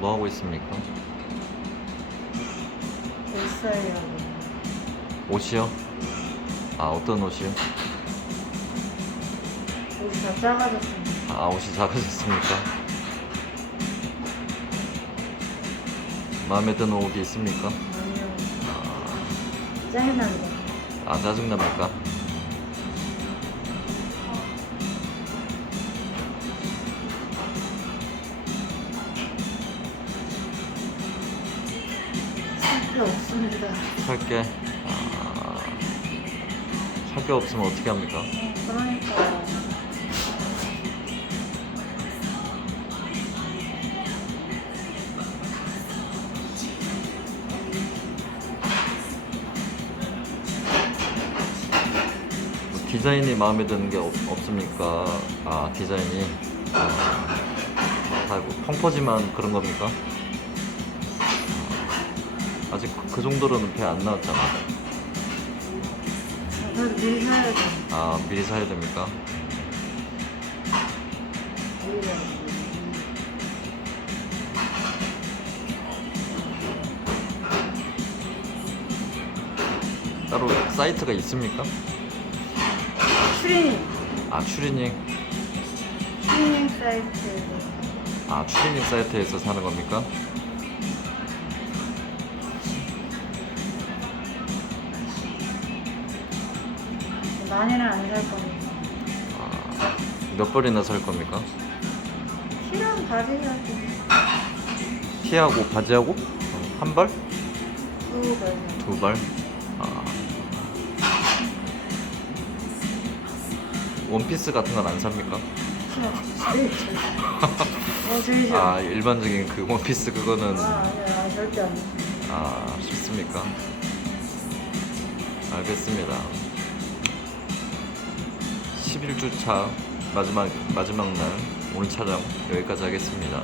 뭐 하고 있습니까? 있어요. 옷이요? 아, 어떤 옷이요? 옷이 다 작아졌습니다. 아, 옷이 작아졌습니까? 마음에 드는 옷이 있습니까? 아니요. 아, 짜증난다. 아, 짜증납니까? 살 게 없습니다. 살게. 살 게 없으면 어떻게 합니까? 그러니까 디자인이 마음에 드는 게 없습니까? 아, 디자인이. 다 펑퍼짐한 그런 겁니까? 아직 그 정도로는 배 안 나왔잖아. 그래서 미리 사야 돼. 아, 미리 사야 됩니까? 미리 사야 돼. 따로 사이트가 있습니까? 추리닝. 아, 추리닝. 추리닝 사이트에서 아, 추리닝 사이트에서 사는 겁니까? 많이는 안 살 겁니다. 아, 몇 벌이나 살 겁니까? 티랑 바지하고 티하고 바지하고? 한 벌? 두 벌. 두 벌? 아, 원피스 같은 건 안 삽니까? 제일 아, 일반적인 그 원피스 그거는 아니야, 절대 안 돼. 아, 싫습니까? 알겠습니다. 11주 차 마지막 날 오늘 촬영 여기까지 하겠습니다.